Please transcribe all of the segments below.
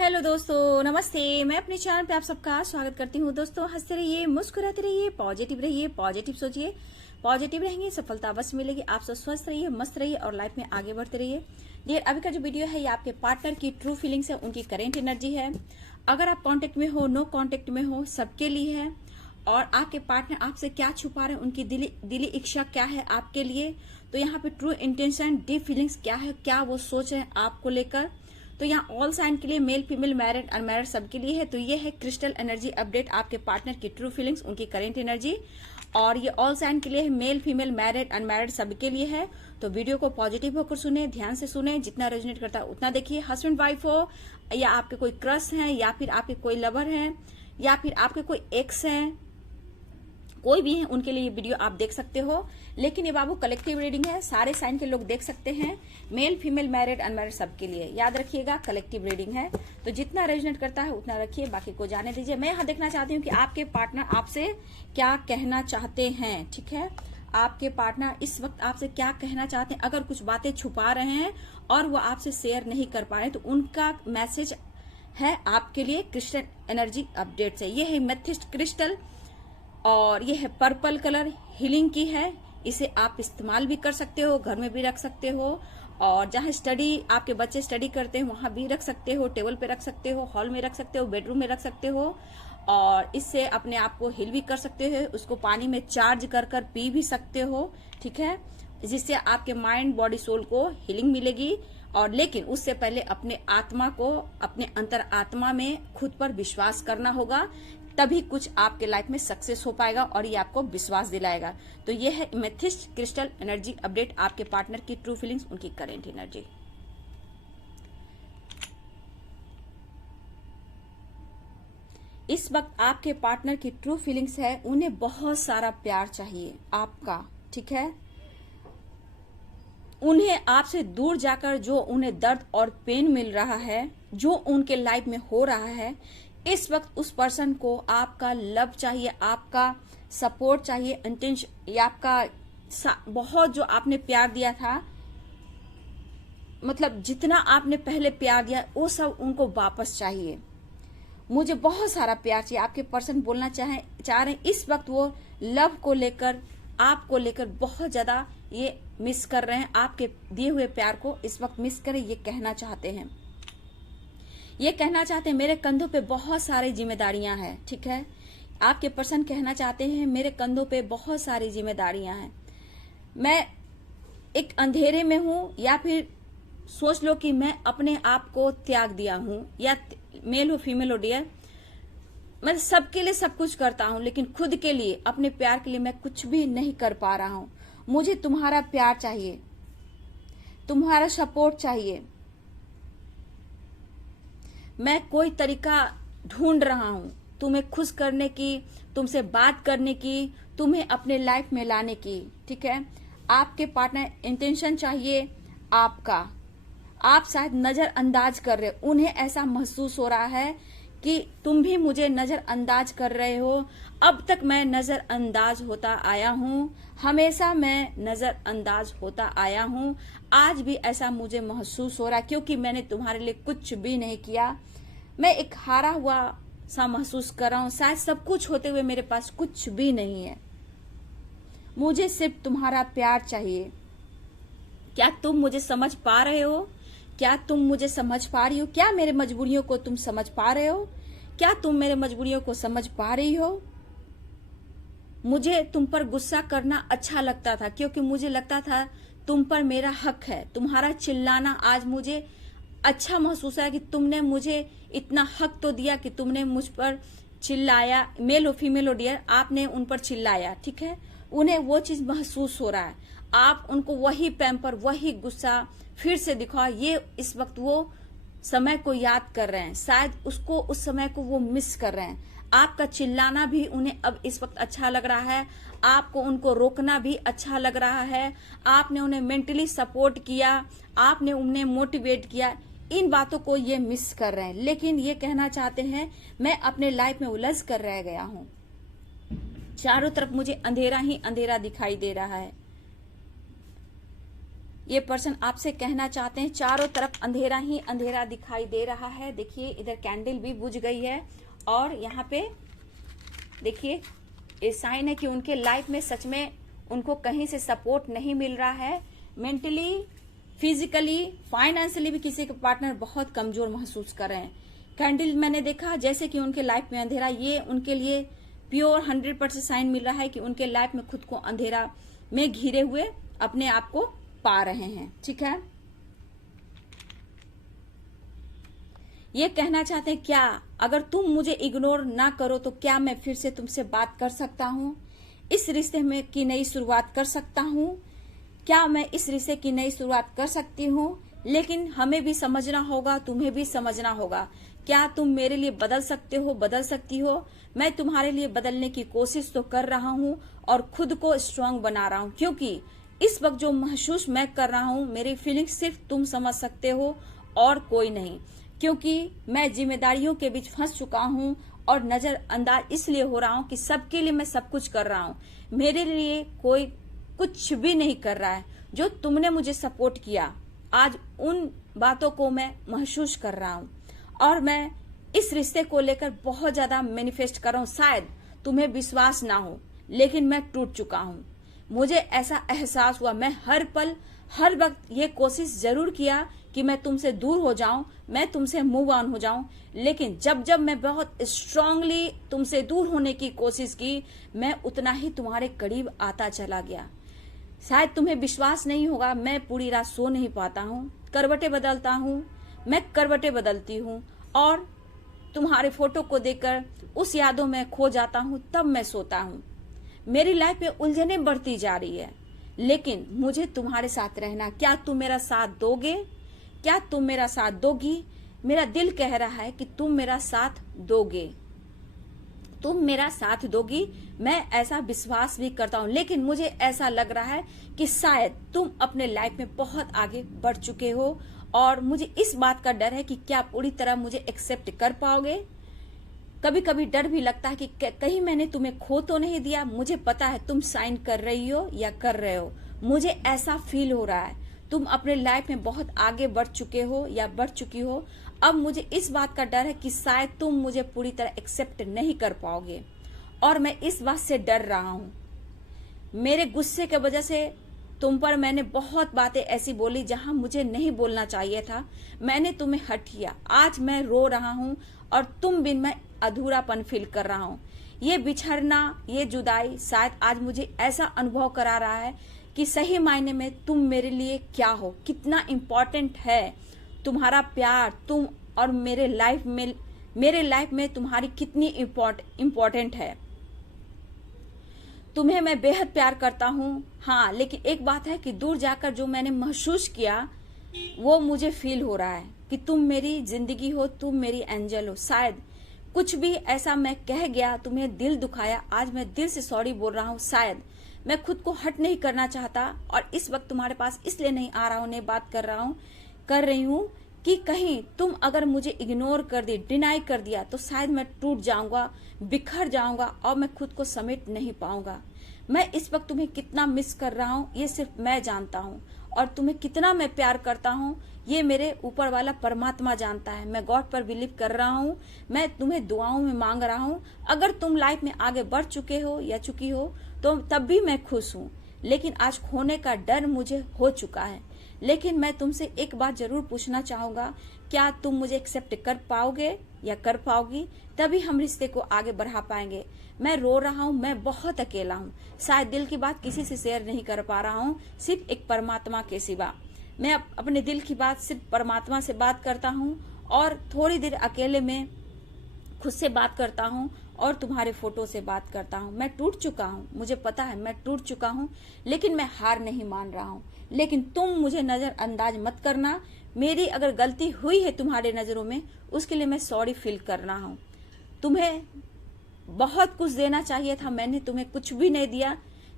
Hello दोस्तों, नमस्ते। मैं अपने चैनल पे आप सबका स्वागत करती हूँ। दोस्तों, हंसते रहिए, मुस्कुराते रहिए, पॉजिटिव सोचिए। पॉजिटिव रहेंगे, सफलता अवश्य मिलेगी। आप सब स्वस्थ रहिए, मस्त रहिए और लाइफ में आगे बढ़ते रहिए। ये अभी का जो वीडियो है ये आपके पार्टनर की ट्रू फीलिंग्स है, उनकी करेंट एनर्जी है। अगर आप कांटेक्ट में हो, नो कांटेक्ट में हो, सबके लिए है। और आपके पार्टनर आपसे क्या छुपा रहे हैं, उनकी दिली इच्छा क्या है आपके लिए। तो यहाँ पे ट्रू इंटेंशन, डीप फीलिंग्स क्या है, क्या वो सोच है आपको लेकर। तो यहाँ ऑल साइन के लिए, मेल फीमेल मैरिड अनमैरिड सबके लिए है। तो ये है क्रिस्टल एनर्जी अपडेट, आपके पार्टनर की ट्रू फीलिंग्स, उनकी करेंट एनर्जी। और ये ऑल साइन के लिए है, मेल फीमेल मैरिड अनमैरिड सबके लिए है। तो वीडियो को पॉजिटिव होकर सुने, ध्यान से सुने, जितना रेजोनेट करता है उतना देखिए। हस्बैंड वाइफ हो, या आपके कोई क्रश है, या फिर आपके कोई लवर है, या फिर आपके कोई एक्स है, कोई भी है, उनके लिए ये वीडियो आप देख सकते हो। लेकिन ये बाबू कलेक्टिव रीडिंग है, सारे साइन के लोग देख सकते हैं। मेल फीमेल मैरिड अनमैरिड सबके लिए, याद रखिएगा, कलेक्टिव रीडिंग है। तो जितना रेजोनेट करता है उतना रखिए, बाकी को जाने दीजिए। मैं यहाँ देखना चाहती हूँ कि आपके पार्टनर आपसे क्या कहना चाहते हैं। ठीक है, आपके पार्टनर इस वक्त आपसे क्या कहना चाहते हैं। अगर कुछ बातें छुपा रहे हैं और वो आपसे शेयर नहीं कर पा रहे, तो उनका मैसेज है आपके लिए क्रिस्टल एनर्जी अपडेट से। ये है मेथिस्ट क्रिस्टल और ये है पर्पल कलर, हीलिंग की है। इसे आप इस्तेमाल भी कर सकते हो, घर में भी रख सकते हो, और जहाँ स्टडी आपके बच्चे स्टडी करते हैं वहां भी रख सकते हो, टेबल पे रख सकते हो, हॉल में रख सकते हो, बेडरूम में रख सकते हो। और इससे अपने आप को हील भी कर सकते हो। उसको पानी में चार्ज कर कर पी भी सकते हो। ठीक है, जिससे आपके माइंड बॉडी सोल को हीलिंग मिलेगी। और लेकिन उससे पहले अपने आत्मा को, अपने अंतर आत्मा में खुद पर विश्वास करना होगा, तभी कुछ आपके लाइफ में सक्सेस हो पाएगा और ये आपको विश्वास दिलाएगा। तो ये है मेथिस्ट क्रिस्टल एनर्जी अपडेट, आपके पार्टनर की ट्रू फीलिंग्स, उनकी करेंट एनर्जी। इस वक्त आपके पार्टनर की ट्रू फीलिंग्स है, उन्हें बहुत सारा प्यार चाहिए आपका। ठीक है, उन्हें आपसे दूर जाकर जो उन्हें दर्द और पेन मिल रहा है, जो उनके लाइफ में हो रहा है, इस वक्त उस पर्सन को आपका लव चाहिए, आपका सपोर्ट चाहिए, इंटेंशन, या आपका बहुत जो आपने प्यार दिया था, मतलब जितना आपने पहले प्यार दिया वो सब उनको वापस चाहिए। मुझे बहुत सारा प्यार चाहिए, आपके पर्सन बोलना चाह रहे हैं। इस वक्त वो लव को लेकर, आपको लेकर बहुत ज्यादा ये मिस कर रहे हैं। आपके दिए हुए प्यार को इस वक्त मिस करें, ये कहना चाहते हैं। ये कहना चाहते हैं मेरे कंधों पे बहुत सारी जिम्मेदारियां हैं। ठीक है, आपके पर्सन कहना चाहते हैं मेरे कंधों पे बहुत सारी जिम्मेदारियां हैं। मैं एक अंधेरे में हूं, या फिर सोच लो कि मैं अपने आप को त्याग दिया हूं, या मेल हो फीमेल हो डियर, मैं सबके लिए सब कुछ करता हूं, लेकिन खुद के लिए, अपने प्यार के लिए मैं कुछ भी नहीं कर पा रहा हूं। मुझे तुम्हारा प्यार चाहिए, तुम्हारा सपोर्ट चाहिए। मैं कोई तरीका ढूंढ रहा हूं तुम्हें खुश करने की, तुमसे बात करने की, तुम्हें अपने लाइफ में लाने की। ठीक है, आपके पार्टनर इंटेंशन चाहिए आपका। आप शायद नजरअंदाज कर रहे हो, उन्हें ऐसा महसूस हो रहा है कि तुम भी मुझे नजरअंदाज कर रहे हो। अब तक मैं नजरअंदाज होता आया हूं, हमेशा मैं नजरअंदाज होता आया हूं। आज भी ऐसा मुझे महसूस हो रहा है, क्योंकि मैंने तुम्हारे लिए कुछ भी नहीं किया। मैं एक हारा हुआ सा महसूस कर रहा हूं, शायद सब कुछ होते हुए मेरे पास कुछ भी नहीं है। मुझे सिर्फ तुम्हारा प्यार चाहिए। क्या तुम मुझे समझ पा रहे हो? क्या तुम मुझे समझ पा रही हो? क्या मेरे मजबूरियों को तुम समझ पा रहे हो? क्या तुम मेरे मजबूरियों को समझ पा रही हो? मुझे तुम पर गुस्सा करना अच्छा लगता था, क्योंकि मुझे लगता था तुम पर मेरा हक है। तुम्हारा चिल्लाना आज मुझे अच्छा महसूस है कि तुमने मुझे इतना हक तो दिया कि तुमने मुझ पर चिल्लाया। मेल हो फीमेल हो डियर, आपने उन पर चिल्लाया। ठीक है, उन्हें वो चीज महसूस हो रहा है। आप उनको वही पैम्पर, वही गुस्सा फिर से दिखाओ। ये इस वक्त वो समय को याद कर रहे हैं, शायद उसको, उस समय को वो मिस कर रहे हैं। आपका चिल्लाना भी उन्हें अब इस वक्त अच्छा लग रहा है, आपको उनको रोकना भी अच्छा लग रहा है। आपने उन्हें मेंटली सपोर्ट किया, आपने उन्हें मोटिवेट किया। इन बातों को ये मिस कर रहे हैं, लेकिन ये कहना चाहते हैं मैं अपने लाइफ में उलझ कर रह गया हूं, चारों तरफ मुझे अंधेरा ही अंधेरा दिखाई दे रहा है। ये पर्सन आपसे कहना चाहते हैं, चारों तरफ अंधेरा ही अंधेरा दिखाई दे रहा है। देखिए इधर कैंडल भी बुझ गई है और यहाँ पे देखिए ये साइन है कि उनके लाइफ में सच में उनको कहीं से सपोर्ट नहीं मिल रहा है। मेंटली, फिजिकली, फाइनेंशियली भी किसी के पार्टनर बहुत कमजोर महसूस कर रहे हैं। कैंडल मैंने देखा जैसे कि उनके लाइफ में अंधेरा, ये उनके लिए प्योर 100% साइन मिल रहा है कि उनके लाइफ में खुद को अंधेरा में घिरे हुए अपने आप को पा रहे हैं। ठीक है, ये कहना चाहते हैं, क्या अगर तुम मुझे इग्नोर ना करो तो क्या मैं फिर से तुमसे बात कर सकता हूँ, इस रिश्ते में की नई शुरुआत कर सकता हूँ? क्या मैं इस रिश्ते की नई शुरुआत कर सकती हूँ? लेकिन हमें भी समझना होगा, तुम्हें भी समझना होगा। क्या तुम मेरे लिए बदल सकते हो, बदल सकती हो? मैं तुम्हारे लिए बदलने की कोशिश तो कर रहा हूँ और खुद को स्ट्रांग बना रहा हूँ, क्योंकि इस वक्त जो महसूस मैं कर रहा हूँ, मेरी फीलिंग्स सिर्फ तुम समझ सकते हो और कोई नहीं। क्योंकि मैं जिम्मेदारियों के बीच फंस चुका हूँ और नजरअंदाज इसलिए हो रहा हूँ कि सबके लिए मैं सब कुछ कर रहा हूँ, मेरे लिए कोई कुछ भी नहीं कर रहा है। जो तुमने मुझे सपोर्ट किया, आज उन बातों को मैं महसूस कर रहा हूँ और मैं इस रिश्ते को लेकर बहुत ज्यादा मैनिफेस्ट कर रहा हूँ। शायद तुम्हें विश्वास ना हो, लेकिन मैं टूट चुका हूँ। मुझे ऐसा एहसास हुआ, मैं हर पल हर वक्त ये कोशिश जरूर किया कि मैं तुमसे दूर हो जाऊं, मैं तुमसे मूव ऑन हो जाऊं, लेकिन जब जब मैं बहुत स्ट्रांगली तुमसे दूर होने की कोशिश की, मैं उतना ही तुम्हारे करीब आता चला गया। शायद तुम्हें विश्वास नहीं होगा, मैं पूरी रात सो नहीं पाता हूँ, करवटें बदलता हूँ, मैं करवटें बदलती हूँ और तुम्हारे फोटो को देखकर उस यादों में खो जाता हूँ, तब मैं सोता हूँ। मेरी लाइफ में उलझनें बढ़ती जा रही है, लेकिन मुझे तुम्हारे साथ रहना। क्या तुम मेरा साथ दोगे? क्या तुम मेरा साथ दोगी? मेरा दिल कह रहा है कि तुम मेरा साथ दोगे, तुम मेरा साथ दोगी। मैं ऐसा विश्वास भी करता हूँ, लेकिन मुझे ऐसा लग रहा है कि शायद तुम अपने लाइफ में बहुत आगे बढ़ चुके हो और मुझे इस बात का डर है कि क्या पूरी तरह मुझे एक्सेप्ट कर पाओगे। कभी कभी डर भी लगता है कि कहीं मैंने तुम्हें खो तो नहीं दिया। मुझे पता है तुम साइन कर रही हो या कर रहे हो, मुझे ऐसा फील हो रहा है तुम अपने लाइफ में बहुत आगे बढ़ चुके हो या बढ़ चुकी हो। अब मुझे इस बात का डर है कि शायद तुम मुझे पूरी तरह एक्सेप्ट नहीं कर पाओगे और मैं इस बात से डर रहा हूँ। मेरे गुस्से की वजह से तुम पर मैंने बहुत बातें ऐसी बोली जहां मुझे नहीं बोलना चाहिए था। मैंने तुम्हें हर्ट किया। आज मैं रो रहा हूँ और तुम बिन मैं अधूरापन फील कर रहा हूँ। ये बिछड़ना, ये जुदाई शायद आज मुझे ऐसा अनुभव करा रहा है कि सही मायने में तुम मेरे लिए क्या हो, कितना इम्पोर्टेंट है तुम्हारा प्यार। तुम और मेरे लाइफ में तुम्हारी कितनी इम्पोर्टेंट है। तुम्हें मैं बेहद प्यार करता हूँ। हाँ, लेकिन एक बात है कि दूर जाकर जो मैंने महसूस किया वो मुझे फील हो रहा है कि तुम मेरी जिंदगी हो, तुम मेरी एंजल हो। शायद कुछ भी ऐसा मैं कह गया, तुम्हें दिल दुखाया, आज मैं दिल से सॉरी बोल रहा हूँ। शायद मैं खुद को हर्ट नहीं करना चाहता और इस वक्त तुम्हारे पास इसलिए नहीं आ रहा हूँ, नहीं बात कर रही हूँ कि कहीं तुम अगर मुझे इग्नोर कर दी, डिनाई कर दिया, तो शायद मैं टूट जाऊंगा, बिखर जाऊंगा और मैं खुद को समेट नहीं पाऊंगा। मैं इस वक्त तुम्हें कितना मिस कर रहा हूँ ये सिर्फ मैं जानता हूँ और तुम्हें कितना मैं प्यार करता हूँ ये मेरे ऊपर वाला परमात्मा जानता है। मैं गॉड पर बिलीव कर रहा हूँ, मैं तुम्हें दुआओं में मांग रहा हूँ। अगर तुम लाइफ में आगे बढ़ चुके हो या चुकी हो तो तब भी मैं खुश हूँ, लेकिन आज खोने का डर मुझे हो चुका है। लेकिन मैं तुमसे एक बात जरूर पूछना चाहूंगा, क्या तुम मुझे एक्सेप्ट कर पाओगे या कर पाओगी? तभी हम रिश्ते को आगे बढ़ा पाएंगे। मैं रो रहा हूँ, मैं बहुत अकेला हूँ, शायद दिल की बात किसी से शेयर नहीं कर पा रहा हूँ, सिर्फ एक परमात्मा के सिवा। मैं अपने दिल की बात सिर्फ परमात्मा से बात करता हूँ और थोड़ी देर अकेले में खुद से बात करता हूँ और तुम्हारे फोटो से बात करता हूँ। मैं टूट चुका हूँ, मुझे पता है मैं टूट चुका हूँ, लेकिन मैं हार नहीं मान रहा हूँ। लेकिन तुम मुझे नजरअंदाज मत करना। मेरी अगर गलती हुई है तुम्हारे नजरों में, उसके लिए मैं सॉरी फील कर रहा हूँ। तुम्हें बहुत कुछ देना चाहिए था, मैंने तुम्हें कुछ भी नहीं दिया।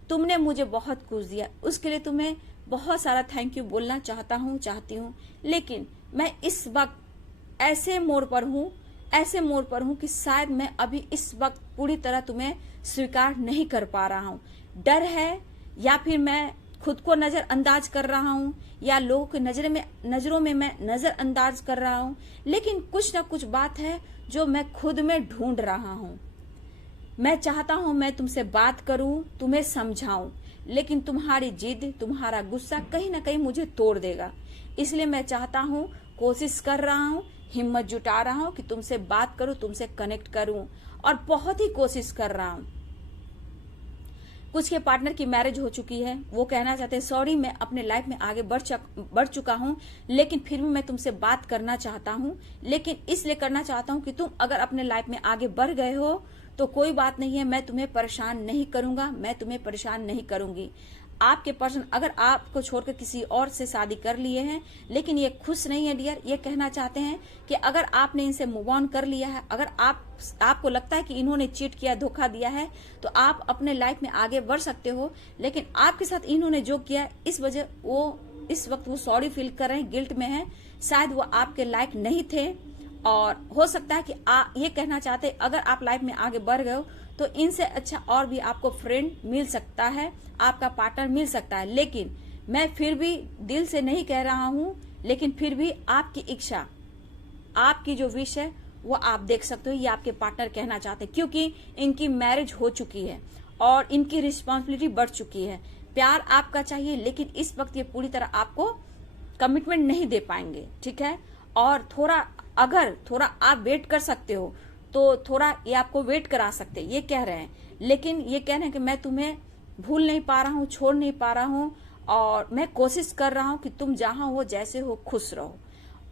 तुमने मुझे बहुत कुछ दिया, उसके लिए तुम्हें बहुत सारा थैंक यू बोलना चाहती हूँ। लेकिन मैं इस वक्त ऐसे मोड़ पर हूँ कि शायद मैं अभी इस वक्त पूरी तरह तुम्हें स्वीकार नहीं कर पा रहा हूँ। डर है या फिर मैं खुद को नजरअंदाज कर रहा हूँ या लोगों की नजरों में मैं नजरअंदाज कर रहा हूँ, लेकिन कुछ ना कुछ बात है जो मैं खुद में ढूंढ रहा हूँ। मैं चाहता हूँ मैं तुमसे बात करूँ, तुम्हें समझाऊं, लेकिन तुम्हारी जिद, तुम्हारा गुस्सा कहीं ना कहीं मुझे तोड़ देगा। इसलिए मैं चाहता हूँ, कोशिश कर रहा हूँ, हिम्मत जुटा रहा हूँ कि तुमसे बात करूँ, तुमसे कनेक्ट करूँ, और बहुत ही कोशिश कर रहा हूँ। कुछ के पार्टनर की मैरिज हो चुकी है, वो कहना चाहते हैं सॉरी मैं अपने लाइफ में आगे बढ़ चुका हूँ, लेकिन फिर भी मैं तुमसे बात करना चाहता हूँ। लेकिन इसलिए करना चाहता हूँ कि तुम अगर अपने लाइफ में आगे बढ़ गए हो तो कोई बात नहीं है, मैं तुम्हें परेशान नहीं करूंगा, मैं तुम्हें परेशान नहीं करूंगी। आपके पर्सन अगर आपको छोड़कर किसी और से शादी कर लिए हैं, लेकिन ये खुश नहीं है डियर, ये कहना चाहते हैं कि अगर आपने इनसे मूव ऑन कर लिया है, अगर आपको लगता है कि इन्होंने चीट किया, धोखा दिया है, तो आप अपने लाइफ में आगे बढ़ सकते हो। लेकिन आपके साथ इन्होंने जो किया, इस वक्त वो सॉरी फील कर रहे हैं, गिल्ट में है, शायद वो आपके लायक नहीं थे। और हो सकता है कि ये कहना चाहते अगर आप लाइफ में आगे बढ़ गए हो तो इनसे अच्छा और भी आपको फ्रेंड मिल सकता है, आपका पार्टनर मिल सकता है। लेकिन मैं फिर भी दिल से नहीं कह रहा हूं, लेकिन फिर भी आपकी इच्छा, आपकी जो विश है वो आप देख सकते हो, ये आपके पार्टनर कहना चाहते हैं, क्योंकि इनकी मैरिज हो चुकी है और इनकी रिस्पॉन्सिबिलिटी बढ़ चुकी है। प्यार आपका चाहिए, लेकिन इस वक्त ये पूरी तरह आपको कमिटमेंट नहीं दे पाएंगे, ठीक है। और अगर थोड़ा आप वेट कर सकते हो तो थोड़ा ये आपको वेट करा सकते हैं, ये कह रहे हैं। लेकिन ये कह रहे हैं कि मैं तुम्हें भूल नहीं पा रहा हूँ, छोड़ नहीं पा रहा हूँ, और मैं कोशिश कर रहा हूँ कि तुम जहां हो, जैसे हो, खुश रहो।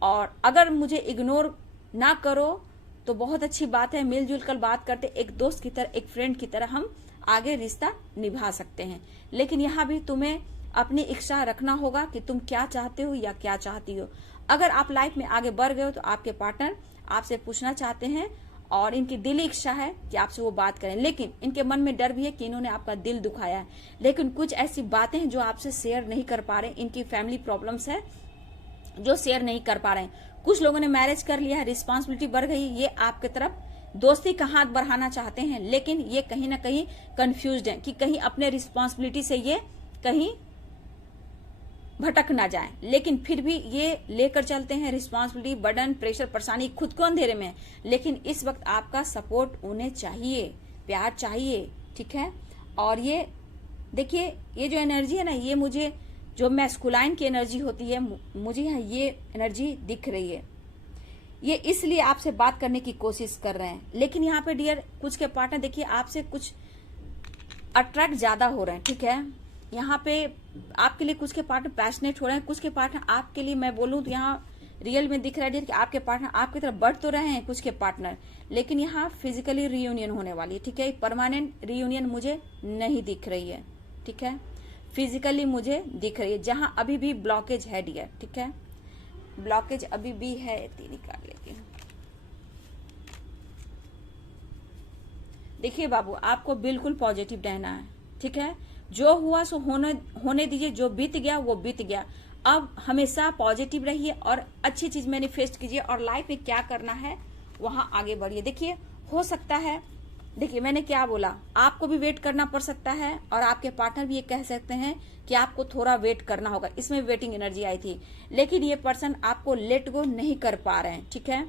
और अगर मुझे इग्नोर ना करो तो बहुत अच्छी बात है, मिलजुल कर बात करते, एक दोस्त की तरह, एक फ्रेंड की तरह हम आगे रिश्ता निभा सकते हैं। लेकिन यहाँ भी तुम्हें अपनी इच्छा रखना होगा कि तुम क्या चाहते हो या क्या चाहती हो। अगर आप लाइफ में आगे बढ़ गए हो तो आपके पार्टनर आपसे पूछना चाहते हैं और इनकी दिली इच्छा है कि आपसे वो बात करें, लेकिन इनके मन में डर भी है कि इन्होंने आपका दिल दुखाया है। लेकिन कुछ ऐसी बातें हैं जो आपसे शेयर नहीं कर पा रहे, इनकी फैमिली प्रॉब्लम्स है जो शेयर नहीं कर पा रहे हैं। कुछ लोगों ने मैरिज कर लिया है, रिस्पॉन्सिबिलिटी बढ़ गई, ये आपके तरफ दोस्ती का हाथ बढ़ाना चाहते हैं, लेकिन ये कहीं ना कहीं कंफ्यूज्ड है कि कहीं अपने रिस्पॉन्सिबिलिटी से ये कहीं भटक ना जाए। लेकिन फिर भी ये लेकर चलते हैं रिस्पॉन्सिबिलिटी, बर्डन, प्रेशर, परेशानी, खुद को अंधेरे में। लेकिन इस वक्त आपका सपोर्ट उन्हें चाहिए, प्यार चाहिए, ठीक है। और ये देखिए, ये जो एनर्जी है ना, ये मुझे जो मैस्कुलाइन की एनर्जी होती है, मुझे यहाँ ये एनर्जी दिख रही है। ये इसलिए आपसे बात करने की कोशिश कर रहे हैं। लेकिन यहाँ पे डियर कुछ के पार्टनर देखिए आपसे कुछ अट्रैक्ट ज्यादा हो रहे हैं, ठीक है। यहाँ पे आपके लिए कुछ के पार्टनर पैशनेट हो रहे हैं, कुछ के पार्टनर आपके लिए, मैं बोलूँ तो यहाँ रियल में दिख रहा है कि आपके पार्टनर आपकी तरफ बढ़ तो रहे हैं कुछ के पार्टनर, लेकिन यहाँ फिजिकली रियूनियन होने वाली है, ठीक है। परमानेंट रियूनियन मुझे नहीं दिख रही है, ठीक है। फिजिकली मुझे दिख रही है, जहां अभी भी ब्लॉकेज है डियर, ठीक है। ब्लॉकेज अभी भी है, तीन निकाल लेती हूँ। देखिए बाबू, आपको बिल्कुल पॉजिटिव रहना है, ठीक है। जो हुआ सो होने दीजिए, जो बीत गया वो बीत गया। अब हमेशा पॉजिटिव रहिए और अच्छी चीज मैनिफेस्ट कीजिए और लाइफ में क्या करना है वहां आगे बढ़िए। देखिए हो सकता है, देखिए मैंने क्या बोला, आपको भी वेट करना पड़ सकता है और आपके पार्टनर भी ये कह सकते हैं कि आपको थोड़ा वेट करना होगा। इसमें वेटिंग एनर्जी आई थी, लेकिन ये पर्सन आपको लेट गो नहीं कर पा रहे हैं, ठीक है।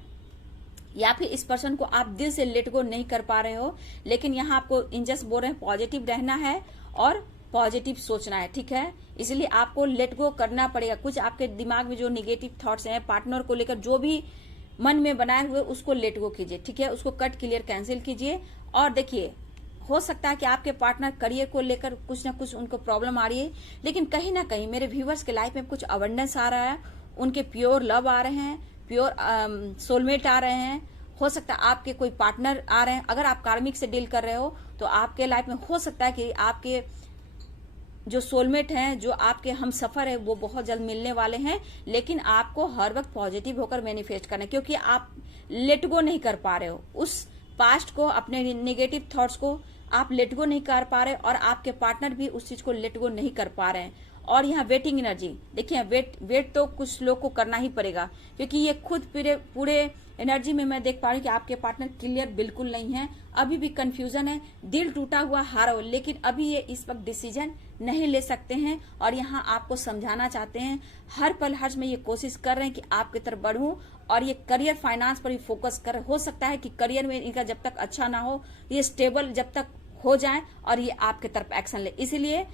या फिर इस पर्सन को आप दिल से लेट गो नहीं कर पा रहे हो, लेकिन यहाँ आपको इंजस्ट बोल रहे हैं पॉजिटिव रहना है और पॉजिटिव सोचना है, ठीक है। इसलिए आपको लेट गो करना पड़ेगा। कुछ आपके दिमाग में जो निगेटिव थॉट्स हैं पार्टनर को लेकर, जो भी मन में बनाए हुए, उसको लेट गो कीजिए, ठीक है। उसको कट क्लियर कैंसिल कीजिए। और देखिए हो सकता है कि आपके पार्टनर करियर को लेकर कुछ ना कुछ उनको प्रॉब्लम आ रही है, लेकिन कहीं ना कहीं मेरे व्यूवर्स के लाइफ में कुछ अबंडेंस आ रहा है, उनके प्योर लव आ रहे हैं, प्योर सोलमेट आ रहे हैं। हो सकता है आपके कोई पार्टनर आ रहे हैं। अगर आप कार्मिक से डील कर रहे हो तो आपके लाइफ में हो सकता है कि आपके जो सोलमेट हैं, जो आपके हम सफर है, वो बहुत जल्द मिलने वाले हैं। लेकिन आपको हर वक्त पॉजिटिव होकर मैनिफेस्ट करना है, क्योंकि आप लेट गो नहीं कर पा रहे हो उस पास्ट को, अपने नेगेटिव थॉट्स को आप लेट गो नहीं कर पा रहे, और आपके पार्टनर भी उस चीज को लेट गो नहीं कर पा रहे हैं। और यहाँ वेटिंग एनर्जी देखिए, वेट तो कुछ लोग को करना ही पड़ेगा, क्योंकि ये खुद पूरे एनर्जी में मैं देख पा रही हूँ कि आपके पार्टनर क्लियर बिल्कुल नहीं है, अभी भी कंफ्यूजन है, दिल टूटा हुआ, हारा हुआ, लेकिन अभी ये इस वक्त डिसीजन नहीं ले सकते हैं और यहाँ आपको समझाना चाहते हैं। हर पल हर में ये कोशिश कर रहे हैं कि आपकी तरफ बढ़ूं और ये करियर फाइनेंस पर भी फोकस कर। हो सकता है कि करियर में इनका जब तक अच्छा ना हो, ये स्टेबल जब तक हो जाए और ये आपके तरफ एक्शन ले। इसीलिए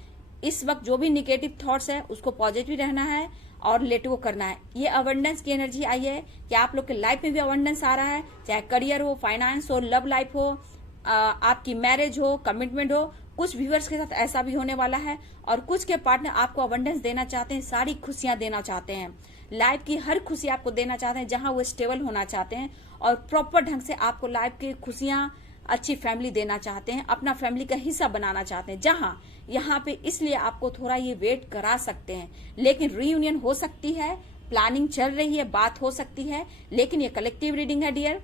इस वक्त जो भी निगेटिव थॉट्स है उसको पॉजिटिव रहना है और लेट गो करना है। ये अबंडेंस की एनर्जी आई है कि आप लोग के लाइफ में भी अबंडेंस आ रहा है, चाहे करियर हो, फाइनेंस हो, लव लाइफ हो, आपकी मैरिज हो, कमिटमेंट हो। कुछ व्यूअर्स के साथ ऐसा भी होने वाला है और कुछ के पार्टनर आपको अबंडेंस देना चाहते हैं, सारी खुशियां देना चाहते हैं, लाइफ की हर खुशी आपको देना चाहते हैं, जहां वो स्टेबल होना चाहते हैं और प्रॉपर ढंग से आपको लाइफ की खुशियां, अच्छी फैमिली देना चाहते हैं, अपना फैमिली का हिस्सा बनाना चाहते हैं। जहां यहाँ पे इसलिए आपको थोड़ा ये वेट करा सकते हैं, लेकिन रीयूनियन हो सकती है, प्लानिंग चल रही है, बात हो सकती है, लेकिन ये कलेक्टिव रीडिंग है डियर।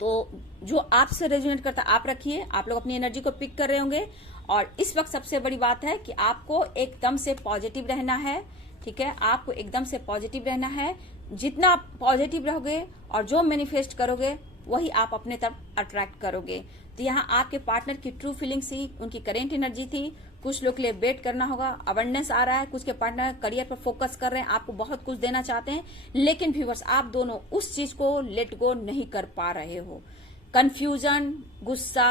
तो जो आपसे रेजोनेट करता आप रखिए, आप लोग अपनी एनर्जी को पिक कर रहे होंगे और इस वक्त सबसे बड़ी बात है कि आपको एकदम से पॉजिटिव रहना है। ठीक है, आपको एकदम से पॉजिटिव रहना है। जितना आप पॉजिटिव रहोगे और जो मैनिफेस्ट करोगे वही आप अपने तरफ अट्रैक्ट करोगे। तो यहाँ आपके पार्टनर की ट्रू फीलिंग्स थी, उनकी करेंट एनर्जी थी। कुछ लोग के लिए वेट करना होगा, अबंडेंस आ रहा है, कुछ के पार्टनर करियर पर फोकस कर रहे हैं, आपको बहुत कुछ देना चाहते हैं, लेकिन व्यूअर्स आप दोनों उस चीज को लेट गो नहीं कर पा रहे हो। कंफ्यूजन, गुस्सा,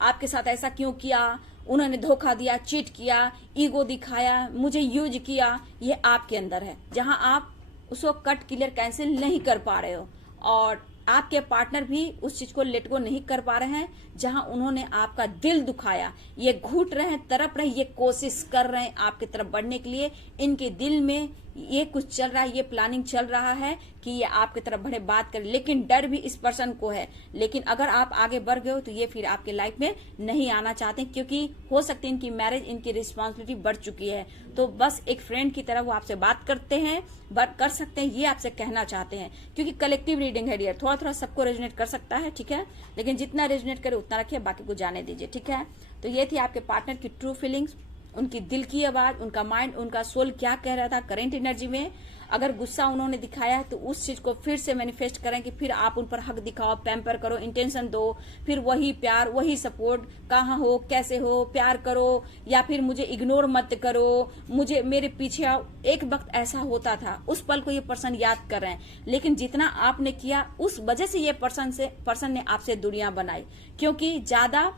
आपके साथ ऐसा क्यों किया, उन्होंने धोखा दिया, चीट किया, ईगो दिखाया, मुझे यूज किया, ये आपके अंदर है, जहां आप उसको कट क्लियर कैंसिल नहीं कर पा रहे हो और आपके पार्टनर भी उस चीज को लेट गो नहीं कर पा रहे हैं, जहां उन्होंने आपका दिल दुखाया। ये घुट रहे हैं, तड़प रहे हैं, ये कोशिश कर रहे हैं आपकी तरफ बढ़ने के लिए। इनके दिल में ये कुछ चल रहा है, ये प्लानिंग चल रहा है कि ये आपकी तरफ बढ़े, बात करे, लेकिन डर भी इस पर्सन को है। लेकिन अगर आप आगे बढ़ गए हो तो ये फिर आपके लाइफ में नहीं आना चाहते, क्योंकि हो सकती है इनकी मैरिज, इनकी रिस्पॉन्सिबिलिटी बढ़ चुकी है। तो बस एक फ्रेंड की तरह वो आपसे बात करते हैं, बात कर सकते हैं, ये आपसे कहना चाहते हैं। क्योंकि कलेक्टिव रीडिंग है डियर, थोड़ा थोड़ा सबको रेजोनेट कर सकता है, ठीक है, लेकिन जितना रेजोनेट करे उतना रखिए, बाकी को जाने दीजिए, ठीक है। तो ये थी आपके पार्टनर की ट्रू फीलिंग्स, उनकी दिल की आवाज, उनका माइंड, उनका सोल क्या कह रहा था करेंट एनर्जी में। अगर गुस्सा उन्होंने दिखाया है तो उस चीज को फिर से मैनिफेस्ट करें कि फिर आप उन पर हक दिखाओ, पैम्पर करो, इंटेंशन दो, फिर वही प्यार, वही सपोर्ट, कहाँ हो, कैसे हो, प्यार करो, या फिर मुझे इग्नोर मत करो, मुझे मेरे पीछे आओ। एक वक्त ऐसा होता था, उस पल को ये पर्सन याद कर रहे हैं, लेकिन जितना आपने किया उस वजह से ये पर्सन ने आपसे दूरियां बनाई, क्योंकि ज्यादा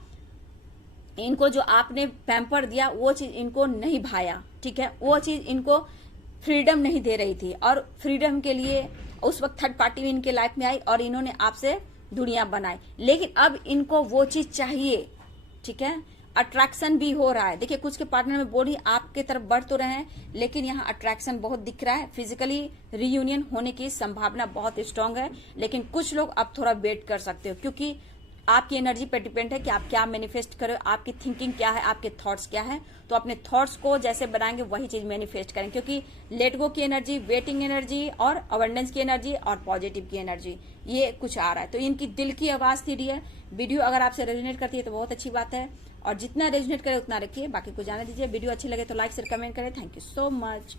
इनको जो आपने पैम्पर दिया वो चीज इनको नहीं भाया, ठीक है, वो चीज इनको फ्रीडम नहीं दे रही थी और फ्रीडम के लिए उस वक्त थर्ड पार्टी भी इनके लाइफ में आई और इन्होंने आपसे दूरियां बनाई। लेकिन अब इनको वो चीज चाहिए, ठीक है, अट्रैक्शन भी हो रहा है। देखिए कुछ के पार्टनर में बॉडी आपके तरफ बढ़ तो रहे हैं, लेकिन यहाँ अट्रैक्शन बहुत दिख रहा है, फिजिकली रीयूनियन होने की संभावना बहुत स्ट्रांग है। लेकिन कुछ लोग अब थोड़ा वेट कर सकते हो, क्योंकि आपकी एनर्जी पे डिपेंड है कि आप क्या मैनिफेस्ट करो, आपकी थिंकिंग क्या है, आपके थॉट्स क्या है। तो अपने थॉट्स को जैसे बनाएंगे वही चीज मैनिफेस्ट करें, क्योंकि लेट गो की एनर्जी, वेटिंग एनर्जी और अबंडेंस की एनर्जी और पॉजिटिव की एनर्जी, ये कुछ आ रहा है। तो इनकी दिल की आवाज थी डियर। वीडियो अगर आपसे रेजोनेट करती है तो बहुत अच्छी बात है, और जितना रेजोनेट करे उतना रखिए, बाकी को जाने दीजिए। वीडियो अच्छी लगे तो लाइक शेयर कमेंट करें। Thank you so much.